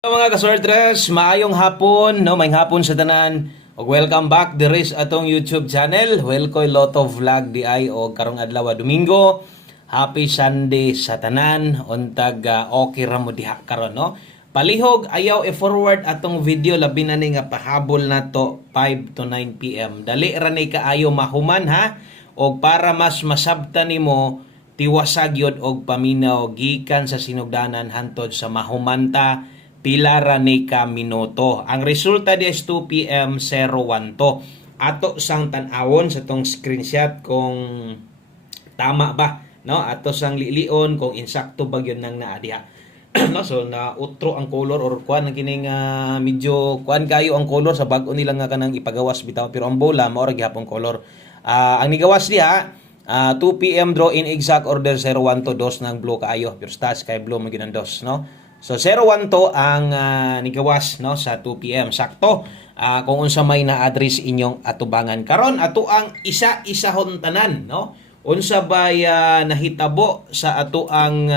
Hello mga kaswertres, maayong hapon, no, maayong hapon sa tanan. Og welcome back diris atong YouTube channel. Welcome Lotto Vlog di ay og karong adlaw Domingo. Happy Sunday sa tanan. Untag okay ra mo diha karon, no. Palihog ayaw i-forward atong video labi na ni nga pahabol nato 5 to 9 PM. Dali ra ni kaayo mahuman ha. Og para mas masabtan nimo tiwasag yod og paminaw gikan sa sinugdanan hantod sa mahumanta pila ra ni ka minuto. Ang resulta is 2 PM 01 to. Ato sang tan-awon sa tong screenshot kung tama ba, no? Ato sang lilion kung insakto ba gyud nang naa diha. No, so na utro ang color or kuan ang kining medyo kuan kayo ang color sa bag-o nila nga kanang ipagawas bitaw pero ang bola mao ra gihapon color. Ang nigawas diha 2 PM draw in exact order 01 to dos ng blue kaayo. Pero stats kay blue mo gyud dos, no? So 01 to ang nigawas, no, sa 2 PM sakto. Kung unsa may na-address inyong atubangan karon ato ang isa-isahon tanan, no? Unsa bay nahitabo sa ato ang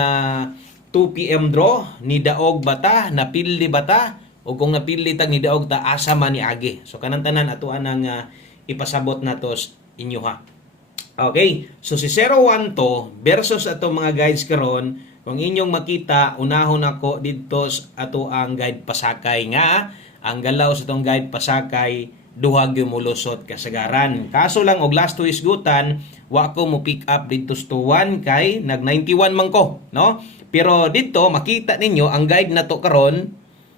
2 PM draw ni daog bata, napili bata o kung napili tag ni daog ta asa man ni agi. So kanang tanan ato ang ipasabot nato inyo ha. Okay, so si 01 to versus ato mga guides karon. Kung inyong makita, unahon ako dito ato ang guide pasakay nga. Ang galaw sa itong guide pasakay, duhag yung mulusot kasagaran. Kaso lang, og last two isgutan, wa ko mo pick up dito sa 1 kay nag 91 man ko, no? Pero dito, makita ninyo, ang guide na to karon,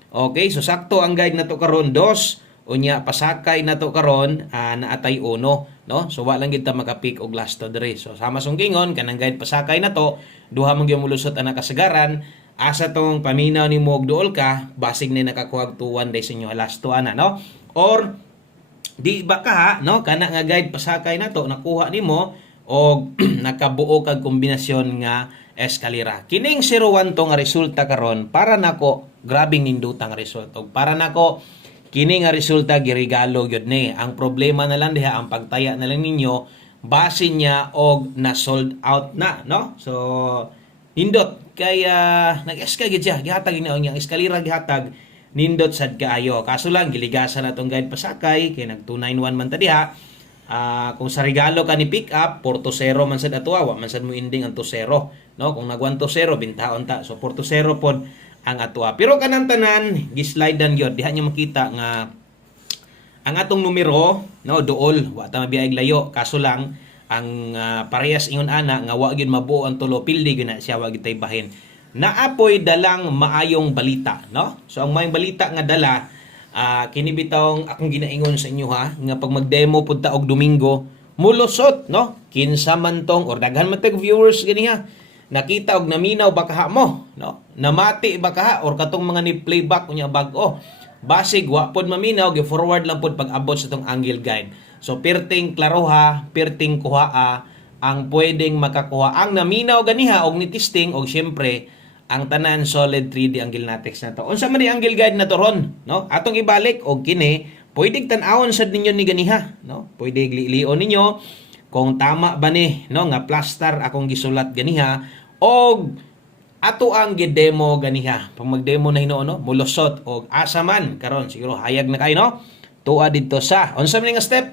okay, so sakto ang guide na to karon, 2, unya pasakay na to karon naatay 1, no? So wa lang kita makapick og last to diri. So sama sunggingon kanang guide pasakay na to, duha man gyud mulusot ang kasagaran, asa tong paminaw nimo og duol ka, basig ni nakakuha og 2-1 day sa inyo last to ana, no? Or di ba ka, no, kana nga guide pasakay na to nakuha nimo og nakabuo kag kombinasyon nga eskalera. Kining 01 to nga resulta karon para nako grabing nindutang result og para nako kini nga resulta giregalo gyud ni. Ang problema na lang diha ang pagtaya na lang ninyo base niya og na sold out na, no? So nindot kaya nag-eska gyud siya gihatag ni ang eskalera gihatag nindot sad kaayo. Kaso lang giligasan na tong guide pasakay kay nag 291 man ta diha. Kung sa regalo ka ni pick up 4-0 man sad ato wa man sad mo ending ang 2-0, no? Kung nag 1-0 bintaon ta. So 4-0 pod ang atua. Pero kanang tanan gislide-an gyud diha niyo makita nga ang atong numero, no, duol wa ta mabiyag layo. Kaso lang ang parehas ingon ana nga wa gyud mabuo ang tulo pildi gyud na siya wa gyud tay bahin. Naapoy dalang maayong balita, no? So ang maayong balita nga dala kini bitawng akong ginaingon sa inyo ha nga pag mag-demo pud ta og Domingo mulusot, no? Kinsa man tong or daghan man tag viewers gani ha. Nakita og naminaw ba kaha mo, no? Namati ba kaha or katong mga ni playback unya bag-o. Basig wa pod maminaw gi forward lang pod pag abot sa tong angle guide. So perting klaroha, perting kuhaa ang pwedeng makakuha ang naminaw ganiha og ni testing og syempre ang tanan solid 3D angle natex na to. Unsa man ni angle guide na to ron, no? Atong ibalik og kini pwedeng tan-awon sad ninyo ni ganiha, no? Pwede lion ninyo kung tama ba ni, no, nga plaster akong gisulat ganiha og ato ang gidemo ganiha. Pag mag-demo na hino, no, mulusot og asa man karon siguro hayag na kayo, no? Tuwa dito sa unsa man nga step?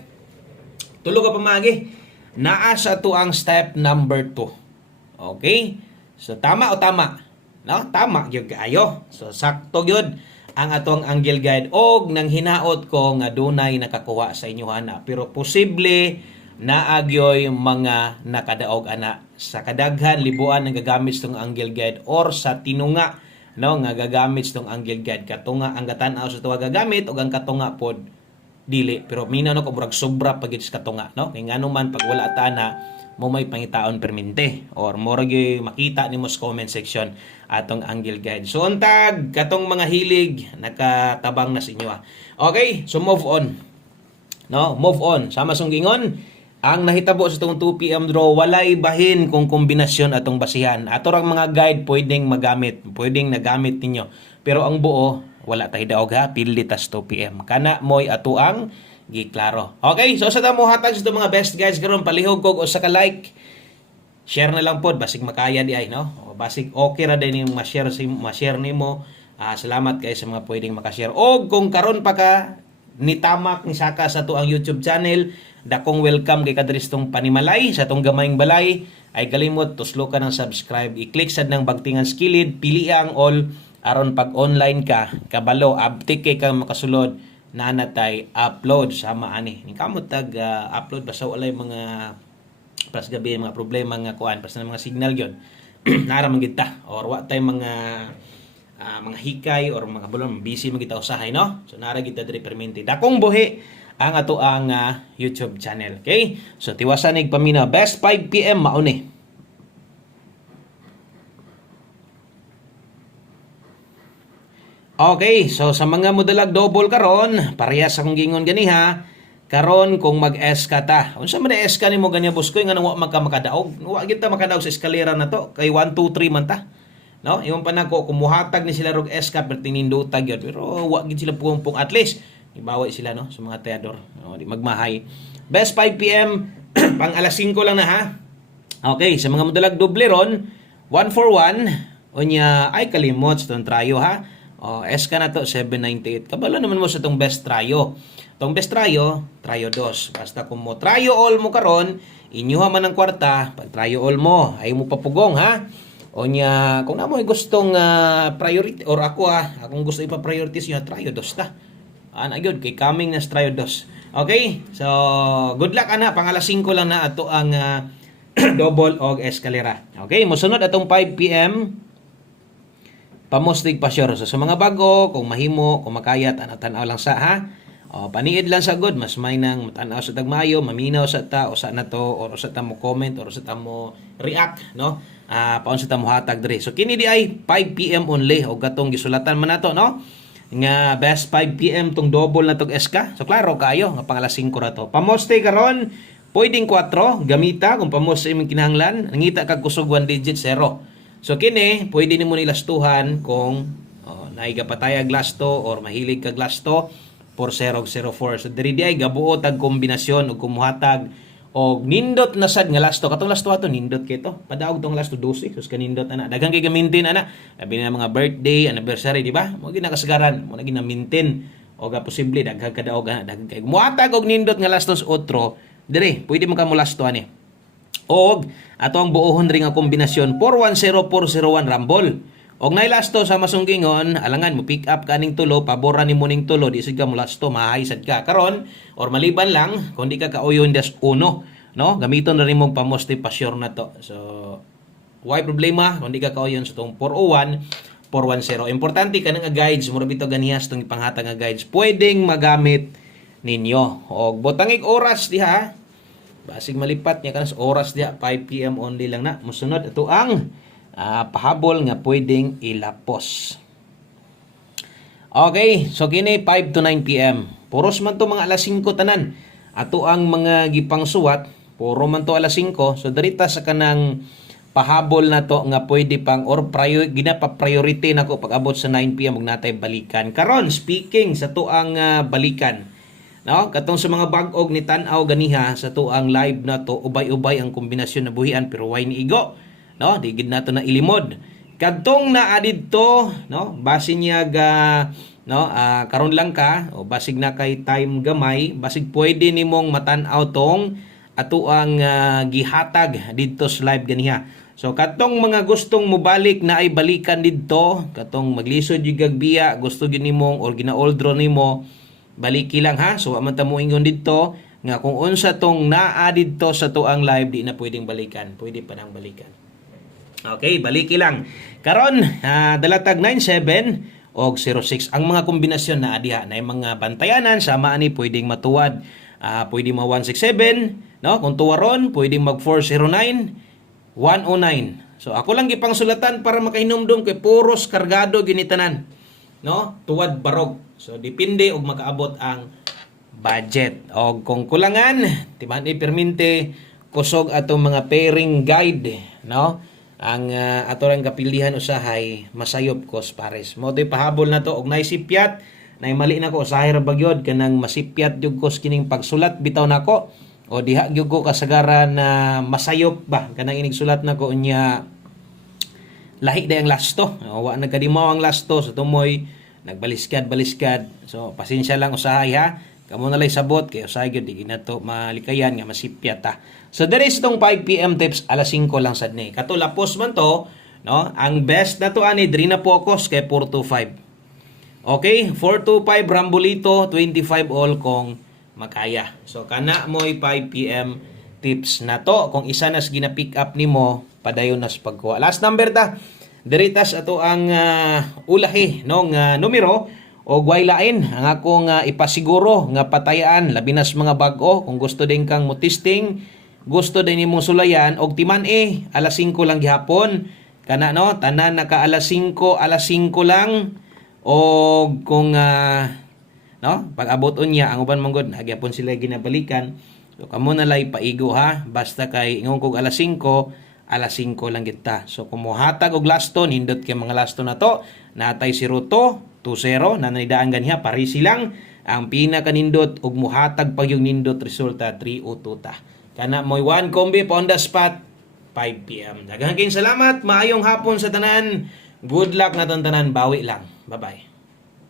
Tulo ka pamagi. Naa sa to ang step number 2. Okay? So tama o tama? No, tama gyud kaayo. So sakto gyud ang atong angle guide og nang hinaot ko nga dunay nakakuha sa inyo ana. Pero posible naagyoy mga nakadaog ana sa kadaghan libuan ang gagamit tong angle guide or sa tinunga, no, nga gagamit tong angle guide katunga ang gatan-aw sa tuwa gagamit ug ang katunga pod dili pero minaw no ko murag sobra pagit sa katunga, no, kay ngano man pag wala ta na mo may pangitaon permente or murag makita nimo sa comment section atong angle guide. So untag katong mga hilig nakatabang na sa inyo ha. Okay, so move on, no, move on sama sunggingon. Ang nahitabo sa itong 2 PM draw, walay bahin kung kombinasyon atong basihan. Ato rang mga guide pwedeng magamit, pwedeng nagamit ninyo. Pero ang buo, wala tayo daog ha, pili tas 2 PM. Kana mo'y ato ang giklaro. Okay, so sa damo hatag sa mga best guys karon palihog kog usa ka like. Share na lang pod basig makaya di ay, no? O basig okay ra din yung ma-share nimo Salamat kay sa mga pwedeng makashare. O kung karon pa ka nitamak ni saka sa to ang YouTube channel, dakong welcome kay kadristong panimalay sa tong gamayng balay. Ay kalimot tuslo ka ng subscribe, i-click sad ng bagtingan skilid, pili ang all aron pag online ka kabalo abtik kay kang makasulod na natay upload sama ani. Ni kamot tag upload basta walay mga pas gabi mga problema nga kuan pas na mga signal yon. Nara man gid ta or wa tay mga hikay or mga bulon busy magita usahay no, so nara gid ta diri permente dakong buhi ang ato ang YouTube channel. Okay, so tiwasan ig pamina best 5 PM mauni. Okay, so sa mga modalag double karon parehas akong gingon ganiha karon kung mag-S ka ta. Unsa man S ka nimo ganya buskoy nga wa makadaog? Wa gid ta makadaog sa eskalera na to kay 1 2 3 man ta. No, yung panako kumuhatag ni sila rog S-Cup pero tinindutag yun. Pero wag gid sila pumpong at least ibawi sila no sa mga teador. No, di magmahay. Best 5 PM pang alas 5 lang na ha. Okay, sa mga modalag doble ron 1 for 1 unya ay kalimot sa tong trayo ha. S ka na to 798. Kabalo naman mo sa tong best trayo. Tong best trayo 2. Basta kung mo trayo all mo karon, inyuha man ang kwarta, pag trayo all mo, ay mo papugong ha. O niya, kung na mo gustong priority, or ako akong gusto ipa-priorities nyo, trayo 2 ta. Nagyod, kay coming na trayo 2. Okay? So, good luck ana, pang alas 5 lang na ato ang double og eskalera. Okay, mosunod atong 5 PM, pamustig pa sure. So, sa mga bago, kung mahimo, kung makaya, tanaw lang sa ha. Paniid lang sa good, mas may nang matanaw sa tagmayo, maminaw sa ta, o sa na to, or sa ta mo comment, or sa ta mo react, no? Paon sa ta mo hatag diri. So kini di ay 5 PM only o gatong gisulatan man nato no. Nga best 5 PM tong double na tong SK. So klaro kayo nga pang alas 5 ra to. Pamoste karon, pwedeng 4 gamita kung pamos sa imong kinahanglan, nangita kag kusog 1 digit 0. So kini pwede nimo nilastuhan kung naay gapatayag lasto or mahilig kag lasto 4004. So diri di ay gabuo tag kombinasyon og kumuhatag og nindot na sad nga lasto katong lasto ato nindot kay to padaog tong lasto 12 sus kanindot ana daghang kay gamintin ana abi na mga birthday anniversary di ba mo gid nakasagaran mo na ginamintin o ga posible daghang kadaog ana daghang kay muhatag og nindot nga lasto sa otro dire pwede man ka mo lasto ani og ato ang buohon ring nga kombinasyon 410401 Rumble. Og nay lasto sa masunggingon, alangan mo pick up kaning tulo, paboran ni mo ning tulo, di sig ka mo lasto, mahaysad ka karon or maliban lang kung di ka kauyon das uno, no? Gamiton na rin mong pamoste pa sure na to. So why problema kung di ka kauyon sa tong 401 410. Importante kanang guides, mura bitaw ganihas tong ipanghatag nga guides. Pwedeng magamit ninyo. Og botangig oras diha. Basig malipat niya kanas oras diha 5 PM only lang na. Mosunod ito ang pahabol nga pwedeng ilapos. Okay, so kini 5 to 9 PM. Puros man to mga alas 5 tanan. Ato ang mga gipang suwat, puro man to alas 5. So darita sa kanang pahabol na to nga pwede pang or ginapa-priority nako pag abot sa 9 PM ug natay balikan. Karon speaking sa to ang balikan. No, katong sa mga bag-og ni tan-aw ganiha sa to ang live na to ubay-ubay ang kombinasyon na buhian pero why ni igo. No, di gid nato na ilimod. Kadtong naa didto, no, base niya karon lang ka o basig na kay time gamay, basig pwede nimong matan-aw tong ato ang gihatag didto sa live ganiha. So katong mga gustong mobalik na ay balikan didto, katong maglisod yung gagbiya, gusto gyud nimong or gina-oldro nimo, baliki lang ha. So aman ta mo ingon didto nga kung unsa tong naa didto sa to ang live di na pwedeng balikan, pwede pa nang balikan. Okay, baliki lang. Karon, dalatag 97 og 06 ang mga kombinasyon na adiha na mga bantayanan sama ani pwedeng matuwad. Pwede ma 167, no? Kung tuwaron, pwedeng mag 409, 109. So ako lang gipang sulatan para makahinumdum kay puros kargado ginitanan, no? Tuwad barog. So depende og makaabot ang budget. Og kung kulangan, timan perminte kusog atong mga pairing guide, no? Ang ato lang kapilihan usahay masayop kos pares. Mo to'y pahabol na to og naisipyat, nay mali nako usahay ra bagyod kanang masipyat jud kos kining pagsulat bitaw nako o diha gyud ko kasagaran na masayop ba kanang inig sulat nako unya lahi day ang lasto. Wa nagkadimaw ang lasto sa tumoy nagbaliskad. So pasensya lang usahay ha. Kamo na lay sabot kay usahay gyud di ginato malikayan nga masipyat ta. So there is tong 5 PM tips alas 5 lang sad ni. Katulapos man to, no? Ang best na to ani diri na focus kay 4 to 5. Okay, 4 to 5 Rambolito, 25 all kung makaya. So kana mo'y 5 PM tips na to. Kung isa nas gina-pick up nimo, padayon nas pagkuha. Last number ta. Diritas ato ang ulahi no nga numero o way lain ang akong ipasiguro nga patayaan labi nas mga bag-o kung gusto din kang mutisting, gusto din imong sulayan og timan alas 5 lang gihapon. Kana no, tanan naka alas 5 lang o kung no, pag abot unya ang uban manggod nagyapon sila ginabalikan. So kamo na lay paigo ha, basta kay ingon kog alas 5 lang kita. So kung mohatag og lasto nindot kay mga lasto na to, natay si Ruto 2-0 na nanidaan ganiha pari silang ang pinakanindot og mohatag pag yung nindot resulta 3-2 ta. Kana moy one combi pa on the spot 5 PM. Daghang salamat, maayong hapon sa tanan. Good luck na tanan, bawi lang. Bye-bye.